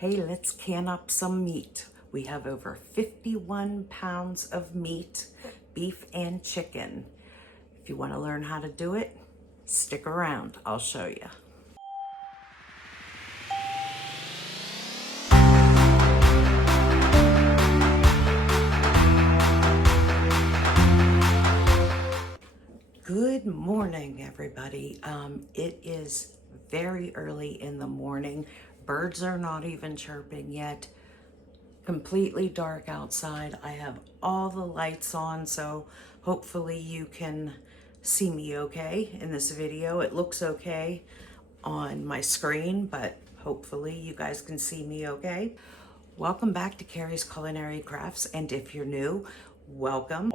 Hey, let's can up some meat. We have over 51 pounds of meat, beef and chicken. If you want to learn how to do it, stick around. I'll show you. Good morning, everybody. It is very early in the morning. Birds are not even chirping yet. Completely dark outside. I have all the lights on, so hopefully you can see me okay in this video. It looks okay on my screen, but hopefully you guys can see me okay. Welcome back to Carrie's Culinary Crafts, and if you're new, welcome.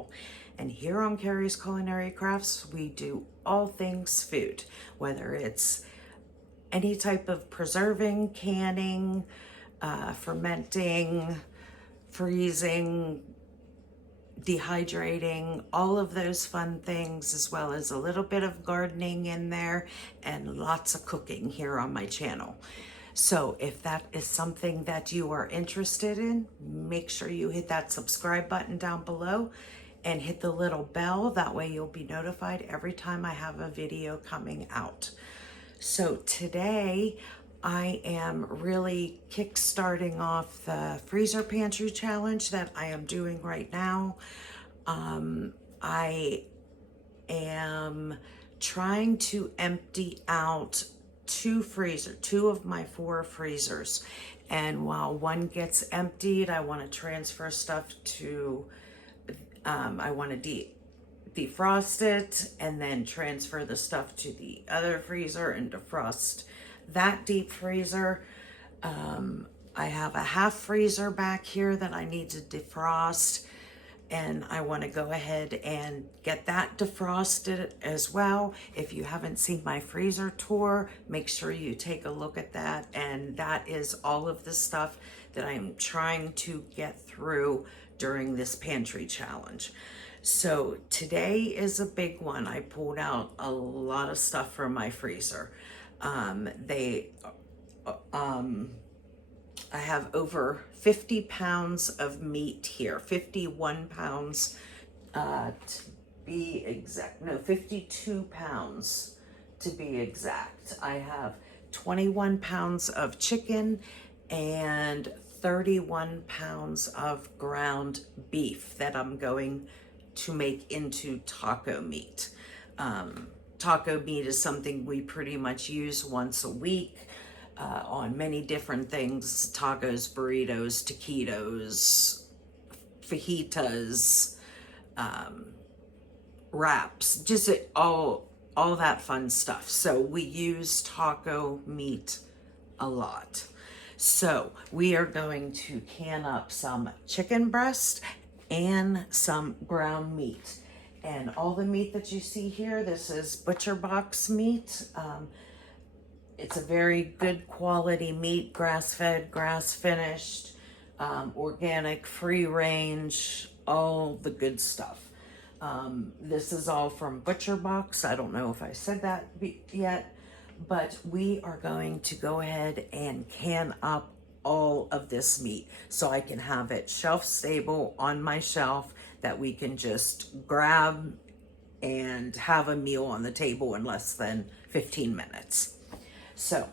And here on Carrie's Culinary Crafts, we do all things food, whether it's any type of preserving, canning, fermenting, freezing, dehydrating, all of those fun things, as well as a little bit of gardening in there and lots of cooking here on my channel. So if that is something that you are interested in, make sure you hit that subscribe button down below and hit the little bell. That way you'll be notified every time I have a video coming out. So today I am really kick-starting off the freezer pantry challenge that I am doing right now. I am trying to empty out two of my 4 freezers. And while one gets emptied, I want to transfer stuff to, I want to defrost it and then transfer the stuff to the other freezer and defrost that deep freezer. I have a half freezer back here that I need to defrost, and I want to go ahead and get that defrosted as well. If you haven't seen my freezer tour, make sure you take a look at that. And that is all of the stuff that I'm trying to get through during this pantry challenge. So today is a big one. I pulled out a lot of stuff from my freezer. I have over 50 pounds of meat here, 51 pounds to be exact, no, 52 pounds to be exact. I have 21 pounds of chicken and 31 pounds of ground beef that I'm going to make into taco meat. Taco meat is something we pretty much use once a week on many different things: tacos, burritos, taquitos, fajitas, wraps, just all that fun stuff. So we use taco meat a lot. So we are going to can up some chicken breast and some ground meat. And all the meat that you see here, this is butcher box meat. It's a very good quality meat, grass-fed, grass-finished, organic, free-range, all the good stuff. This is all from Butcher Box. I don't know if I said that yet, but we are going to go ahead and can up all of this meat so I can have it shelf stable on my shelf, that we can just grab and have a meal on the table in less than 15 minutes. So,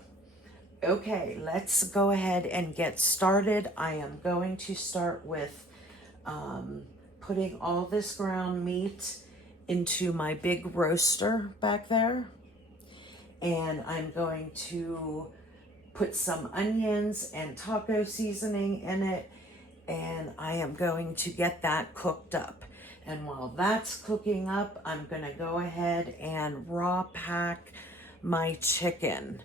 okay, let's go ahead and get started. I am going to start with putting all this ground meat into my big roaster back there. And I'm going to put some onions and taco seasoning in it, and I am going to get that cooked up. And while that's cooking up, I'm going to go ahead and raw pack my chicken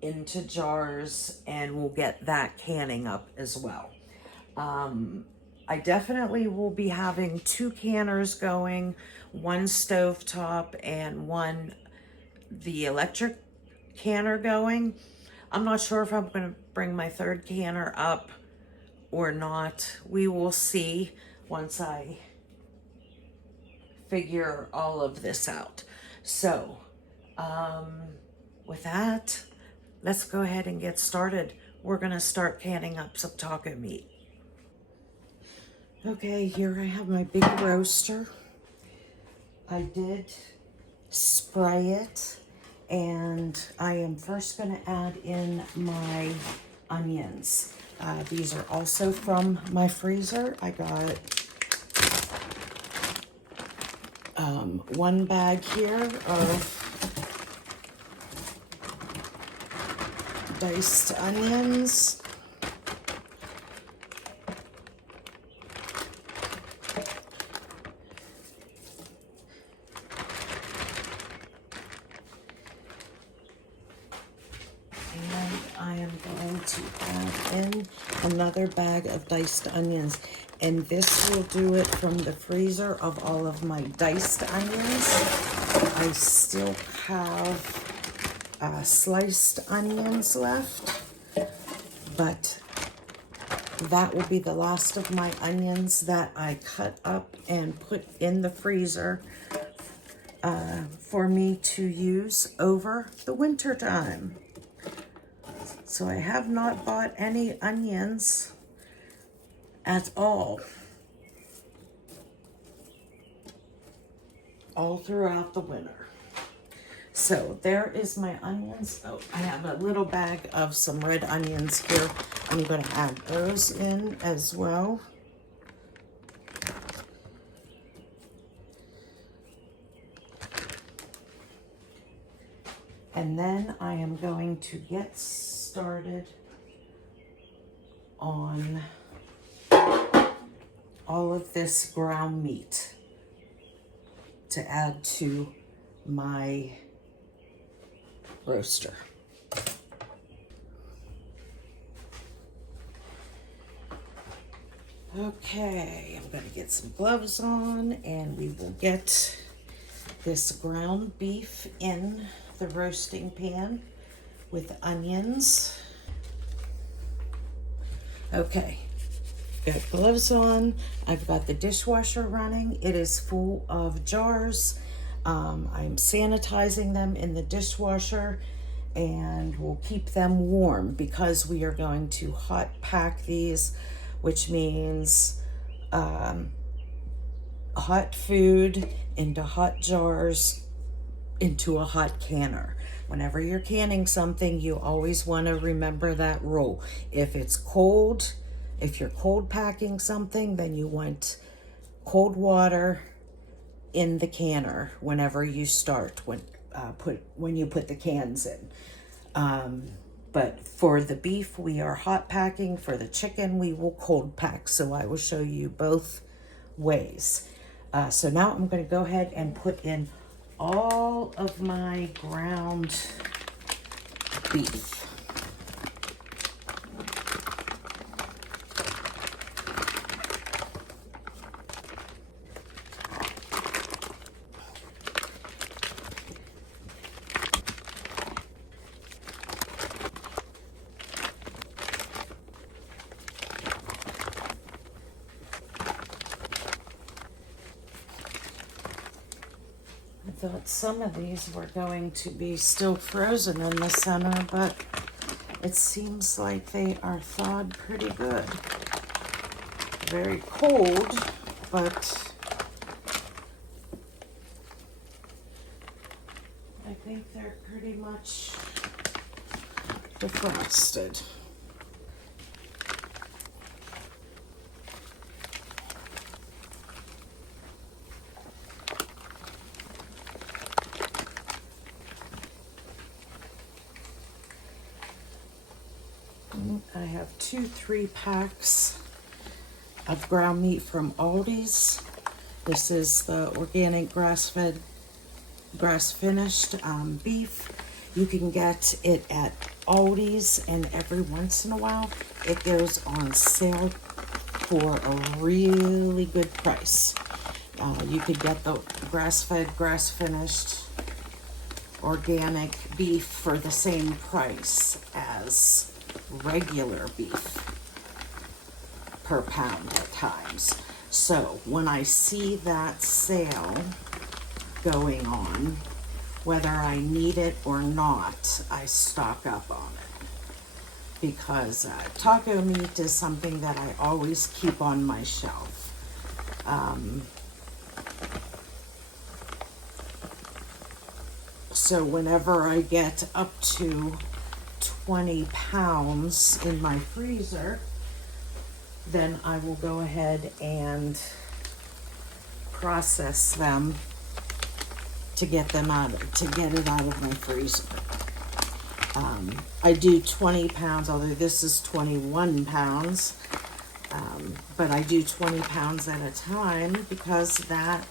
into jars, and we'll get that canning up as well. I definitely will be having 2 canners going, one stovetop and one the electric canner going. I'm not sure if I'm going to bring my 3rd canner up or not. We will see once I figure all of this out. So with that, let's go ahead and get started we're gonna start canning up some taco meat. Okay, here I have my big roaster. I did spray it, and I am first gonna add in my onions. These are also from my freezer. I got one bag here of diced onions. And I am going to add in another bag of diced onions. And this will do it from the freezer of all of my diced onions. I still have sliced onions left, but that will be the last of my onions that I cut up and put in the freezer for me to use over the winter time. So I have not bought any onions at all throughout the winter. So there is my onions. Oh, I have a little bag of some red onions here. I'm going to add those in as well. And then I am going to get started on all of this ground meat to add to my roaster. Okay, I'm going to get some gloves on, and we will get this ground beef in the roasting pan with onions. Okay, got gloves on. I've got the dishwasher running. It is full of jars. I'm sanitizing them in the dishwasher, and we'll keep them warm because we are going to hot pack these, which means hot food into hot jars into a hot canner. Whenever you're canning something, you always want to remember that rule. If it's cold, if you're cold packing something, then you want cold water in the canner whenever you start, when you put the cans in. But for the beef, we are hot packing. For the chicken, we will cold pack. So I will show you both ways. So now I'm going to go ahead and put in all of my ground beef. I thought some of these were going to be still frozen in the center, but it seems like they are thawed pretty good. Very cold, but I think they're pretty much defrosted. I have 2-3 packs of ground meat from Aldi's. This is the organic grass-fed, grass-finished beef. You can get it at Aldi's, and every once in a while it goes on sale for a really good price. You could get the grass-fed, grass-finished organic beef for the same price as regular beef per pound at times. So when I see that sale going on, whether I need it or not, I stock up on it. because taco meat is something that I always keep on my shelf. So whenever I get up to 20 pounds in my freezer, then I will go ahead and process them to get it out of my freezer. I do 20 pounds, although this is 21 pounds, but I do 20 pounds at a time because that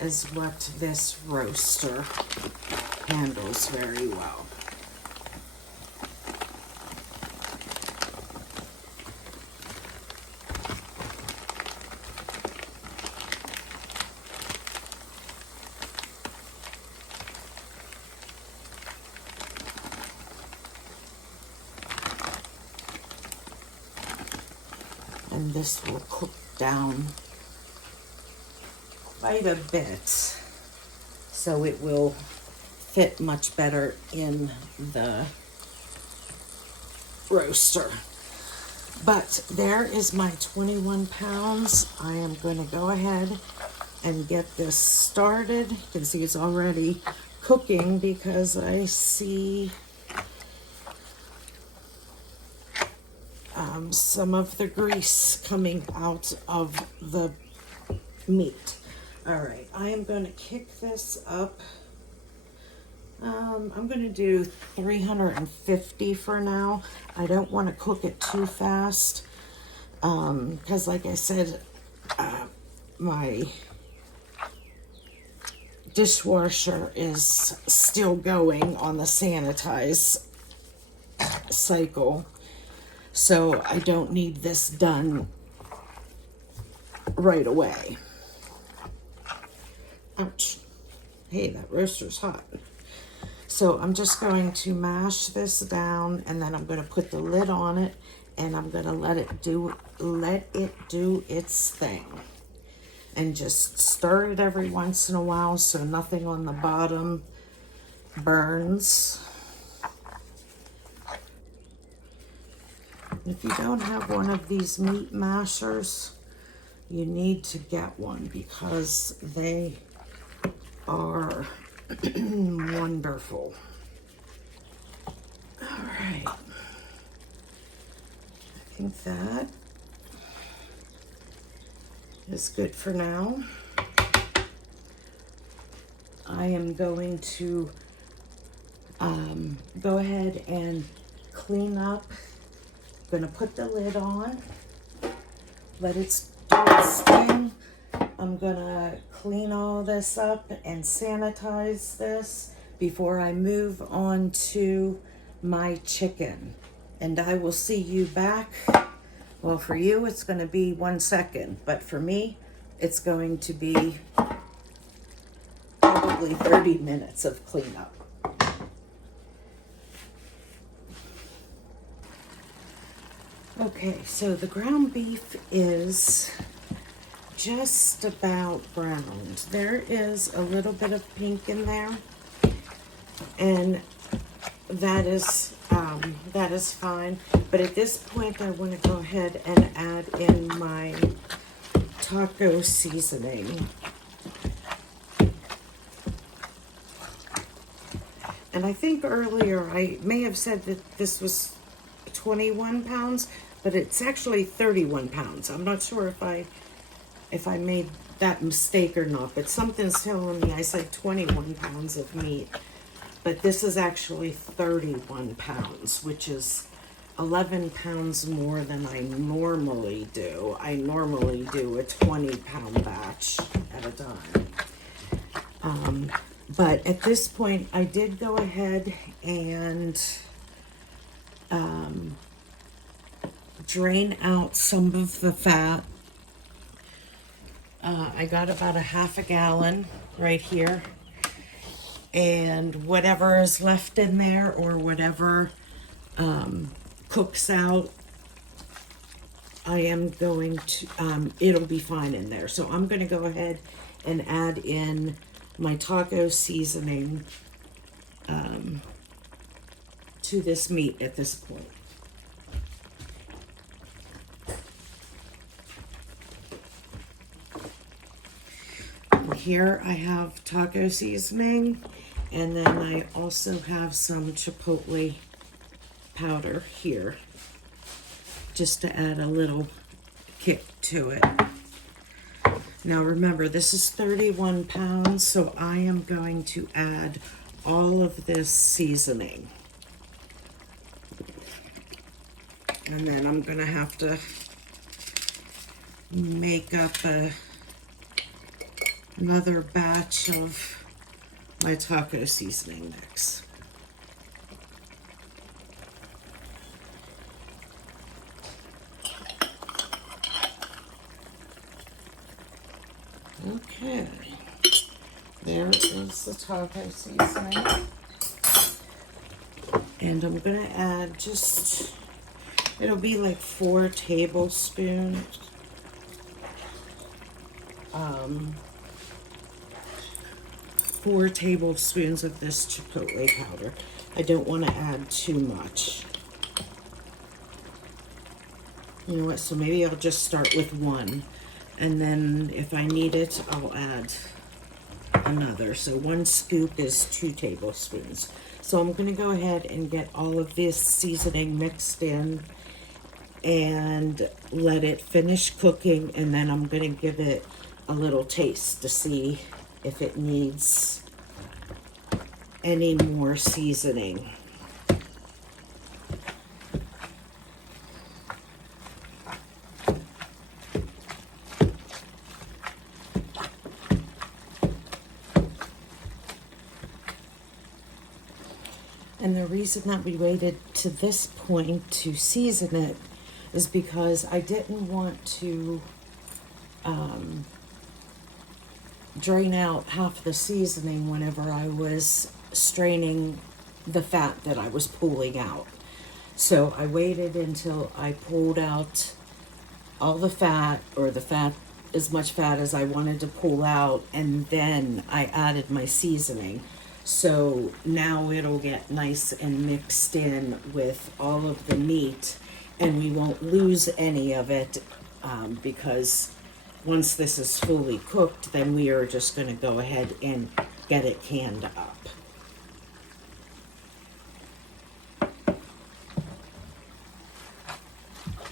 is what this roaster handles very well. And this will cook down quite a bit, so it will fit much better in the roaster. But there is my 21 pounds. I am going to go ahead and get this started. You can see it's already cooking because I see some of the grease coming out of the meat. All right, I am going to kick this up. I'm going to do 350 for now. I don't want to cook it too fast because, like I said, my dishwasher is still going on the sanitize cycle. So I don't need this done right away. Ouch. Hey, that roaster's hot. So I'm just going to mash this down, and then I'm going to put the lid on it, and I'm going to let it do its thing. And just stir it every once in a while so nothing on the bottom burns. If you don't have one of these meat mashers, you need to get one because they are wonderful. All right. I think that is good for now. I am going to go ahead and clean up. I'm going to put the lid on, let it do its thing. I'm going to clean all this up and sanitize this before I move on to my chicken. And I will see you back. Well, for you, it's going to be 1 second, but for me, it's going to be probably 30 minutes of cleanup. Okay, so the ground beef is just about browned. There is a little bit of pink in there, and that is fine. But at this point, I want to go ahead and add in my taco seasoning. And I think earlier I may have said that this was 21 pounds, but it's actually 31 pounds. I'm not sure if I made that mistake or not, but something's telling me I said 21 pounds of meat. But this is actually 31 pounds, which is 11 pounds more than I normally do. I normally do a 20-pound batch at a time. But at this point, I did go ahead and drain out some of the fat. I got about a half a gallon right here. And whatever is left in there or whatever cooks out, I am going to, it'll be fine in there. So I'm going to go ahead and add in my taco seasoning to this meat at this point. here I have taco seasoning, and then I also have some chipotle powder here, just to add a little kick to it. Now remember, this is 31 pounds, so I am going to add all of this seasoning. And then I'm gonna have to make up another batch of my taco seasoning mix. Okay, there is the taco seasoning. And I'm gonna add just, it'll be like 4 tablespoons. 4 tablespoons of this chipotle powder. I don't want to add too much. You know what, so maybe I'll just start with 1. And then if I need it, I'll add another. So 1 scoop is 2 tablespoons. So I'm going to go ahead and get all of this seasoning mixed in and let it finish cooking, and then I'm going to give it a little taste to see if it needs any more seasoning. And the reason that we waited to this point to season it is because I didn't want to drain out half the seasoning whenever I was straining the fat that I was pulling out. So I waited until I pulled out all the fat, or the fat, as much fat as I wanted to pull out, and then I added my seasoning. So now it'll get nice and mixed in with all of the meat, and we won't lose any of it because once this is fully cooked, then we are just going to go ahead and get it canned up.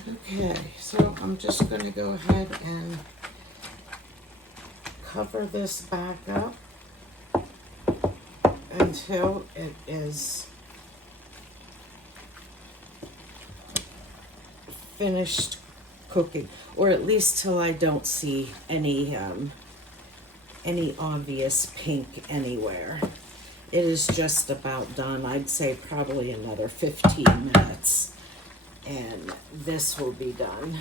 Okay, so I'm just going to go ahead and cover this back up until it is finished cooking, or at least till I don't see any obvious pink anywhere. It is just about done. I'd say probably another 15 minutes and this will be done.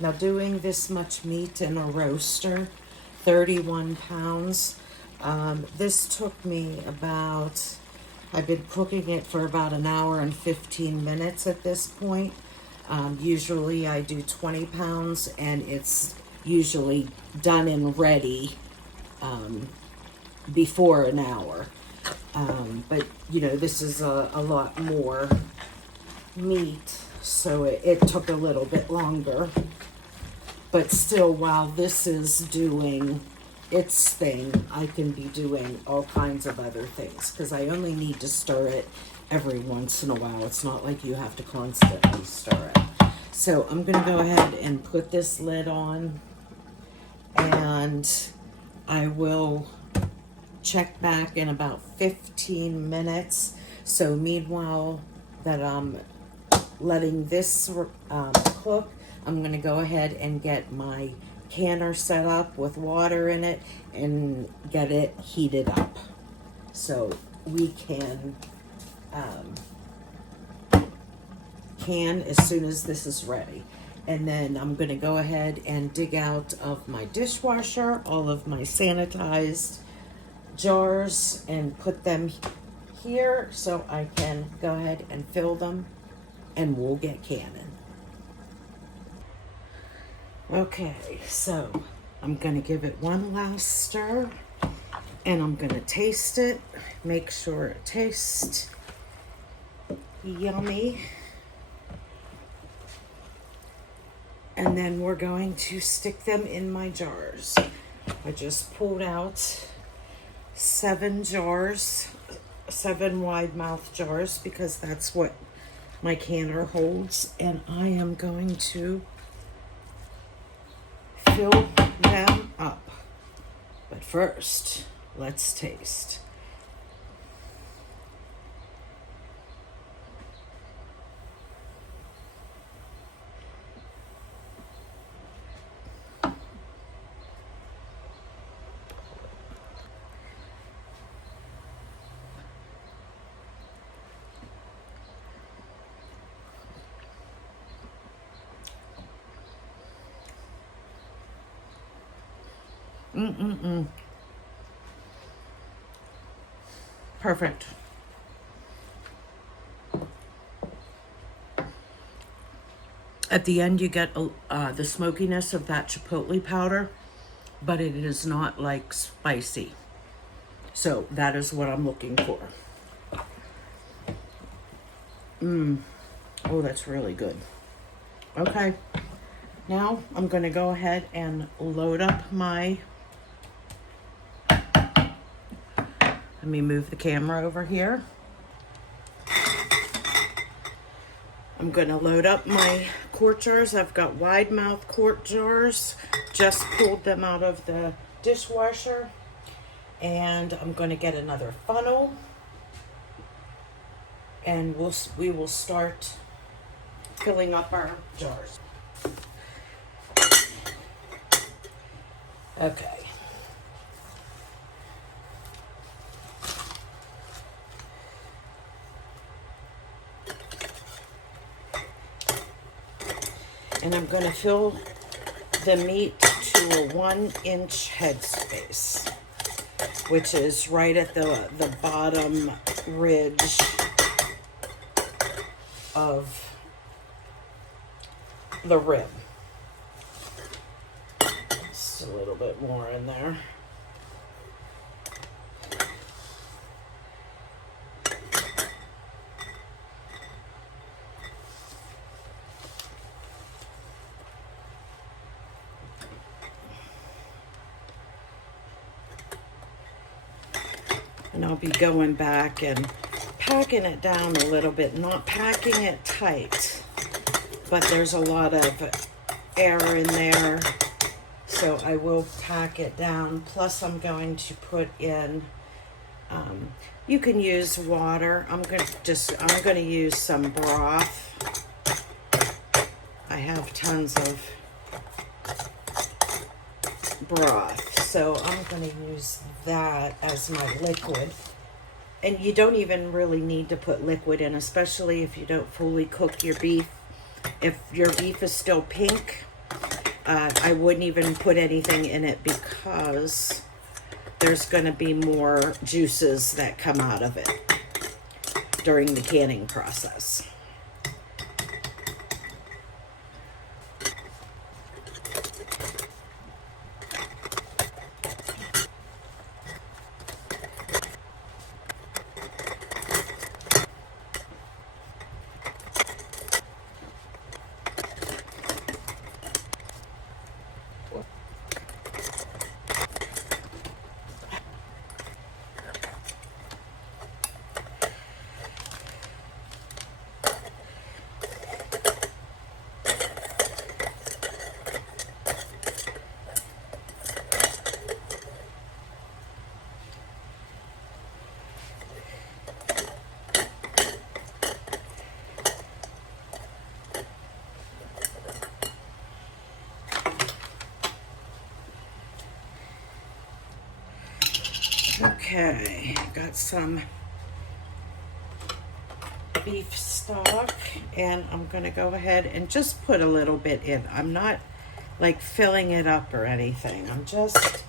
Now, doing this much meat in a roaster, 31 pounds, this took me about, I've been cooking it for about an hour and 15 minutes at this point. Usually I do 20 pounds and it's usually done and ready before an hour. But you know, this is a lot more meat, so it took a little bit longer. But still, while this is doing its thing, I can be doing all kinds of other things, because I only need to stir it every once in a while. It's not like you have to constantly stir it. So I'm going to go ahead and put this lid on, and I will check back in about 15 minutes. So meanwhile that I'm letting this cook, I'm going to go ahead and get my canner set up with water in it and get it heated up so we can can as soon as this is ready. And then I'm going to go ahead and dig out of my dishwasher all of my sanitized jars and put them here so I can go ahead and fill them, and we'll get canning. Okay, so I'm going to give it one last stir, and I'm going to taste it, make sure it tastes yummy. And then we're going to stick them in my jars. I just pulled out 7 jars, 7 wide mouth jars, because that's what my canner holds. And I am going to fill them up. But first, let's taste. Perfect. At the end, you get the smokiness of that chipotle powder, but it is not like spicy. So that is what I'm looking for. Oh, that's really good. Okay. Now I'm going to go ahead and load up my... Let me move the camera over here. I'm going to load up my quart jars. I've got wide mouth quart jars. Just pulled them out of the dishwasher. And I'm going to get another funnel. And we will start filling up our jars. Okay. And I'm going to fill the meat to a 1-inch headspace, which is right at the bottom ridge of the rib. Just a little bit more in there. And I'll be going back and packing it down a little bit, not packing it tight, but there's a lot of air in there, so I will pack it down. Plus I'm going to put in, you can use water. I'm going to use some broth. I have tons of broth, so I'm going to use that as my liquid. And you don't even really need to put liquid in, especially if you don't fully cook your beef. If your beef is still pink, I wouldn't even put anything in it, because there's going to be more juices that come out of it during the canning process. Okay, got some beef stock, and I'm going to go ahead and just put a little bit in. I'm not like filling it up or anything. I'm just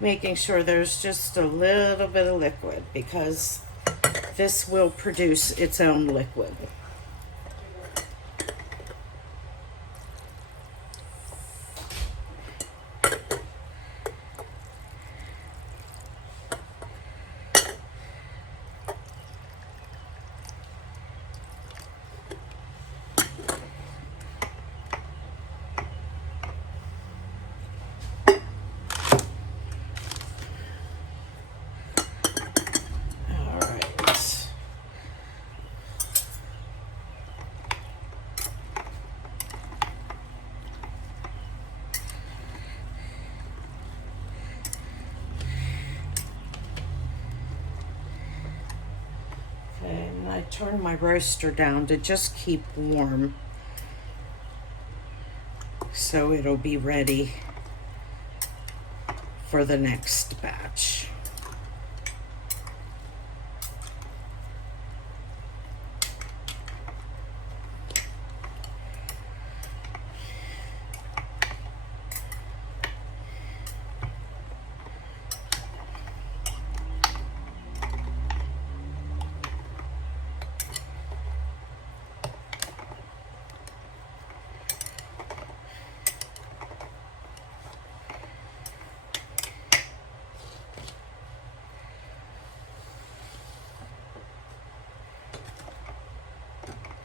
making sure there's just a little bit of liquid, because this will produce its own liquid. I turned my roaster down to just keep warm so it'll be ready for the next batch.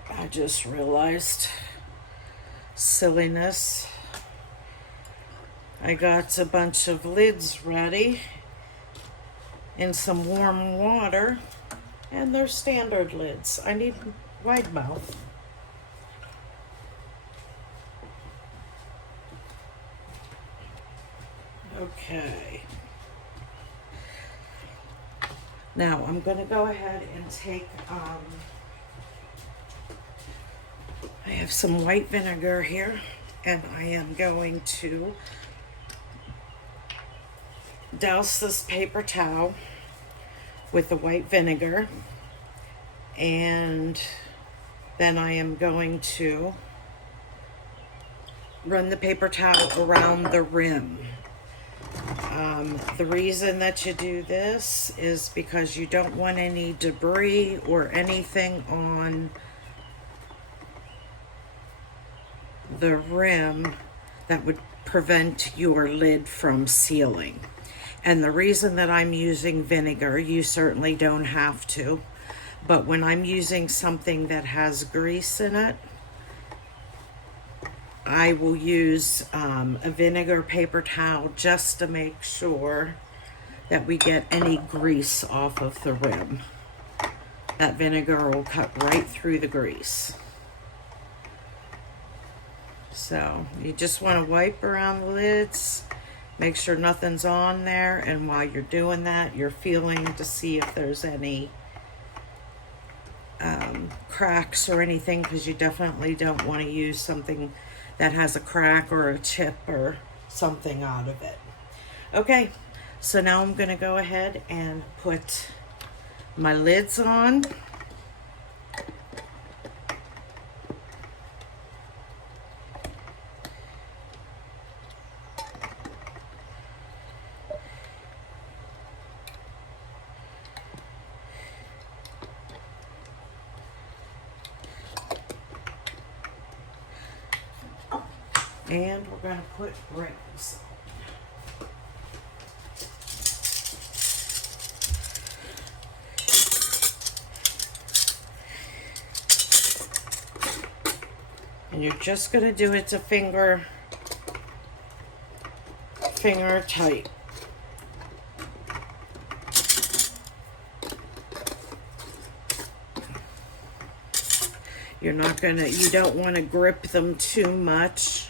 I just realized silliness. I got a bunch of lids ready in some warm water, and they're standard lids. I need wide mouth. Okay. Now I'm going to go ahead and take, I have some white vinegar here, and I am going to douse this paper towel with the white vinegar, and then I am going to run the paper towel around the rim. The reason that you do this is because you don't want any debris or anything on the rim that would prevent your lid from sealing. And the reason that I'm using vinegar, you certainly don't have to, but when I'm using something that has grease in it, I will use a vinegar paper towel just to make sure that we get any grease off of the rim. That vinegar will cut right through the grease. So you just want to wipe around the lids, make sure nothing's on there, and while you're doing that, you're feeling to see if there's any cracks or anything, because you definitely don't want to use something that has a crack or a chip or something out of it. Okay, so now I'm going to go ahead and put my lids on. And we're going to put rings. And you're just going to do it to finger tight. You don't want to grip them too much.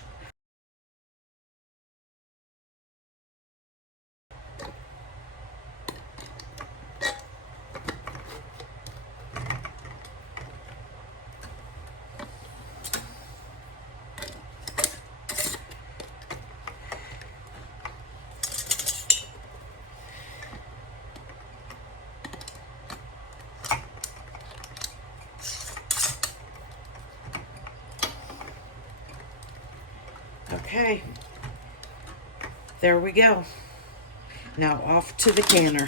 Okay, there we go. Now off to the canner.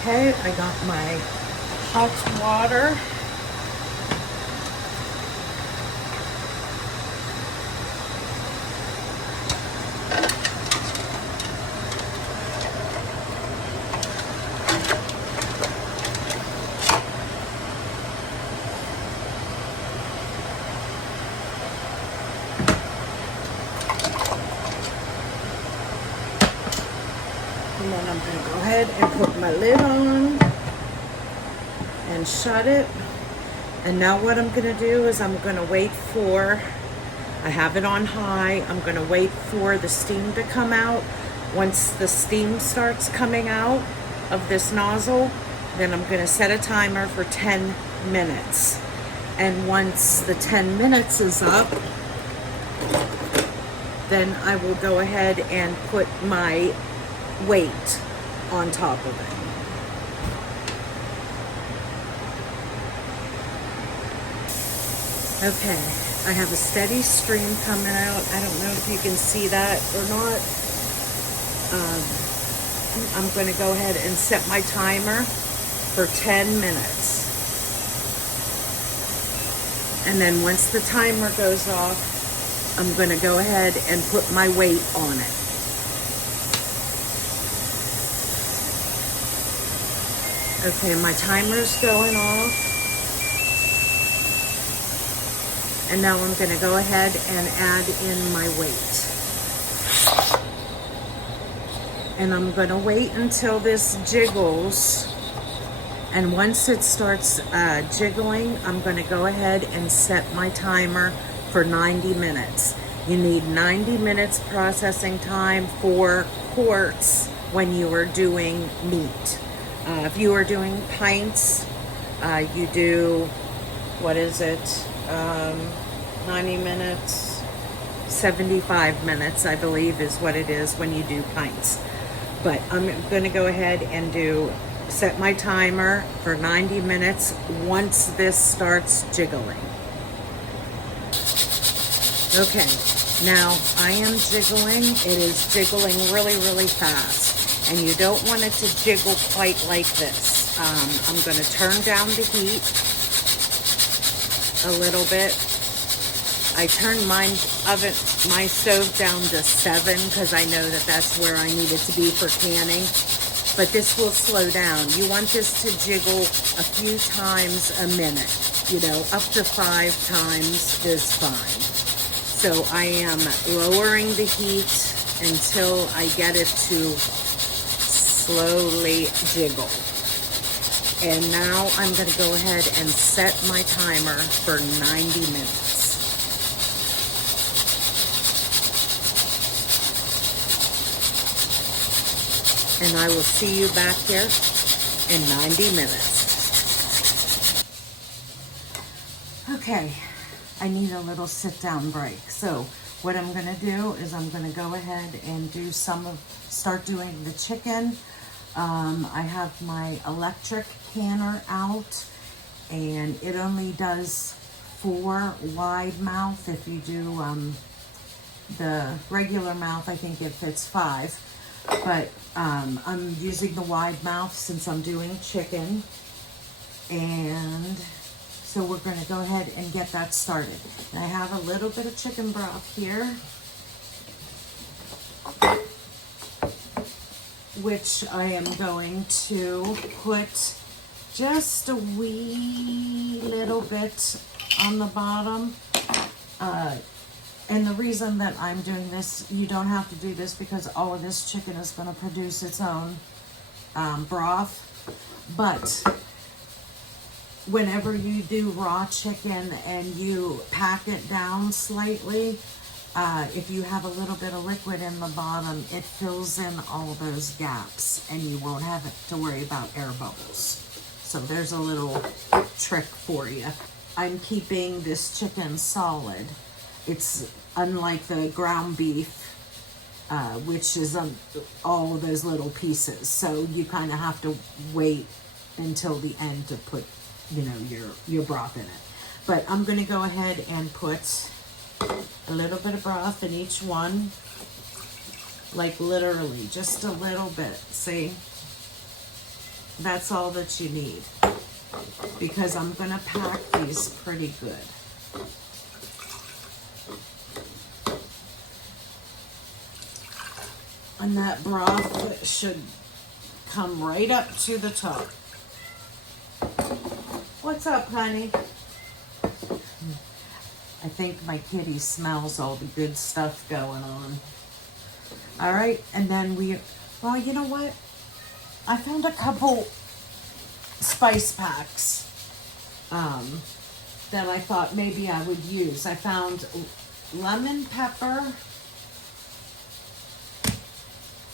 Okay, I got my hot water. And then I'm going to go ahead and put my lid on and shut it. And now what I'm going to do is I'm going to wait for, I have it on high, I'm going to wait for the steam to come out. Once the steam starts coming out, of this nozzle. Then I'm going to set a timer for 10 minutes. And once the 10 minutes is up, then I will go ahead and put my weight on top of it. Okay, I have a steady stream coming out. I don't know if you can see that or not. I'm going to go ahead and set my timer for 10 minutes. And then once the timer goes off, I'm going to go ahead and put my weight on it. Okay, my timer's going off. And now I'm going to go ahead and add in my weight. And I'm going to wait until this jiggles. And once it starts jiggling, I'm going to go ahead and set my timer for 90 minutes. You need 90 minutes processing time for quarts when you are doing meat. If you are doing pints, you do, what is it? 90 minutes, 75 minutes, I believe is what it is when you do pints. But I'm going to go ahead and set my timer for 90 minutes once this starts jiggling. Okay, now I am jiggling. It is jiggling really, really fast. And you don't want it to jiggle quite like this. I'm going to turn down the heat a little bit. I turned my stove down to 7 because I know that that's where I need it to be for canning. But this will slow down. You want this to jiggle a few times a minute. You know, up to 5 times is fine. So I am lowering the heat until I get it to slowly jiggle. And now I'm going to go ahead and set my timer for 90 minutes. And I will see you back here in 90 minutes. Okay, I need a little sit-down break. So what I'm going to do is I'm going to go ahead and start doing the chicken. I have my electric canner out, and it only does 4 wide mouth. If you do the regular mouth, I think it fits 5. But I'm using the wide mouth since I'm doing chicken. And so we're going to go ahead and get that started. And I have a little bit of chicken broth here, which I am going to put just a wee little bit on the bottom. And the reason that I'm doing this, you don't have to do this because all of this chicken is going to produce its own broth. But whenever you do raw chicken and you pack it down slightly, if you have a little bit of liquid in the bottom, it fills in all those gaps and you won't have to worry about air bubbles. So there's a little trick for you. I'm keeping this chicken solid. It's unlike the ground beef, which is all of those little pieces. So you kind of have to wait until the end to put, you know, your broth in it. But I'm going to go ahead and put a little bit of broth in each one. Like literally, just a little bit. See? That's all that you need. Because I'm going to pack these pretty good. And that broth should come right up to the top. What's up, honey? I think my kitty smells all the good stuff going on. All right, and then well, you know what? I found a couple spice packs that I thought maybe I would use. I found lemon pepper,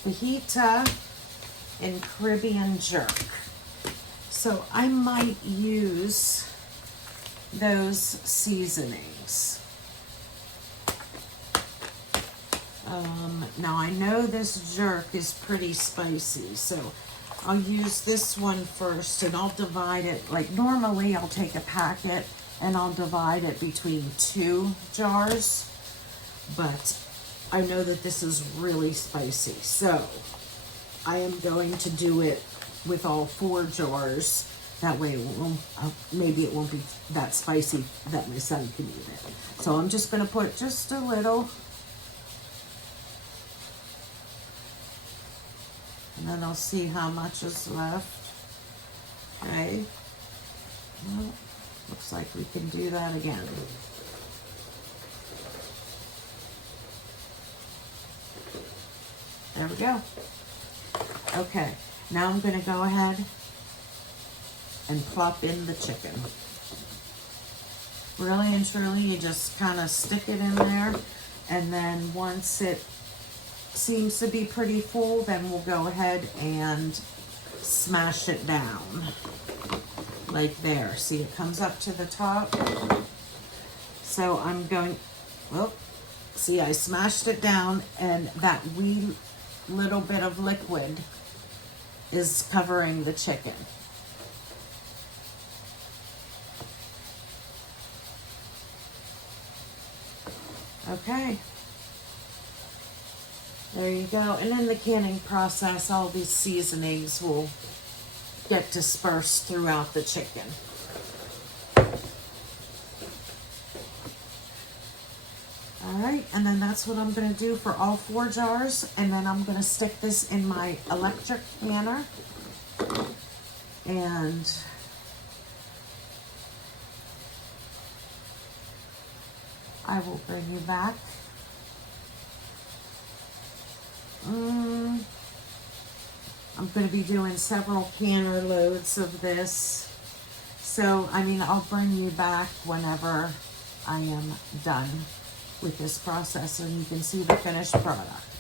fajita, in Caribbean jerk. So I might use those seasonings. Now I know this jerk is pretty spicy, so I'll use this one first, and I'll divide it, like normally I'll take a packet and I'll divide it between 2 jars, but I know that this is really spicy, so I am going to do it with all 4 jars. That way it won't, maybe it won't be that spicy that my son can eat it. So I'm just going to put just a little. And then I'll see how much is left. Okay. Well, looks like we can do that again. There we go. Okay, now I'm going to go ahead and plop in the chicken. Really and truly, you just kind of stick it in there, and then once it seems to be pretty full, then we'll go ahead and smash it down like there. See, it comes up to the top. So I'm going, well, see, I smashed it down, and that wee little bit of liquid is covering the chicken. Okay. There you go. And in the canning process, all these seasonings will get dispersed throughout the chicken. All right, and then that's what I'm going to do for all 4 jars. And then I'm going to stick this in my electric canner. And I will bring you back. I'm going to be doing several canner loads of this. So, I mean, I'll bring you back whenever I am done with this process and you can see the finished product.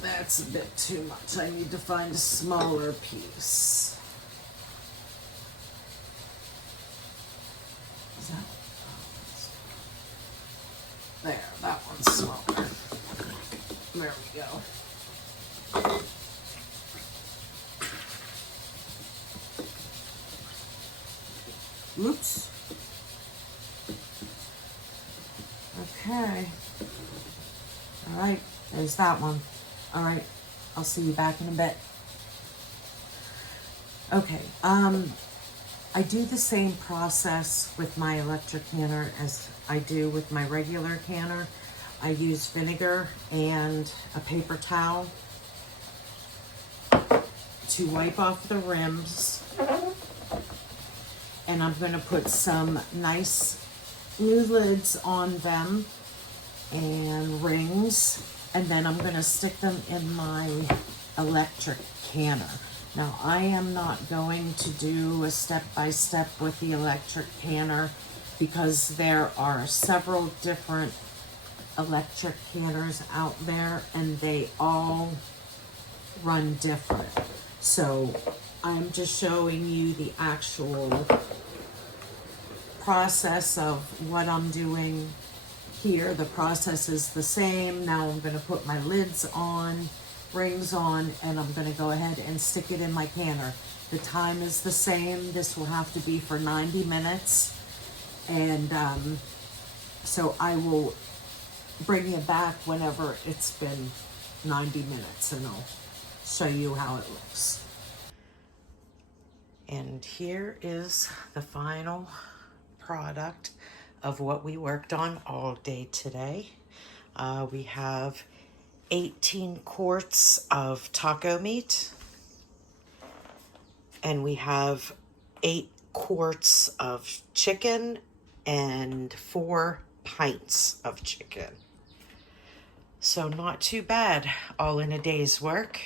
That's a bit too much. I need to find a smaller piece. Is that, there, that one's smaller. There we go. Oops. Okay. All right, there's that one. All right, I'll see you back in a bit. Okay, I do the same process with my electric canner as I do with my regular canner. I use vinegar and a paper towel to wipe off the rims. And I'm going to put some nice new lids on them and rings. And then I'm going to stick them in my electric canner. Now, I am not going to do a step-by-step with the electric canner because there are several different electric canners out there and they all run different. So I'm just showing you the actual process of what I'm doing here. The process is the same. Now I'm going to put my lids on, rings on, and I'm going to go ahead and stick it in my canner. The time is the same. This will have to be for 90 minutes. And so I will bring you back whenever it's been 90 minutes and I'll show you how it looks. And here is the final product of what we worked on all day today. We have 18 quarts of taco meat, and we have 8 quarts of chicken and 4 pints of chicken. So not too bad, all in a day's work.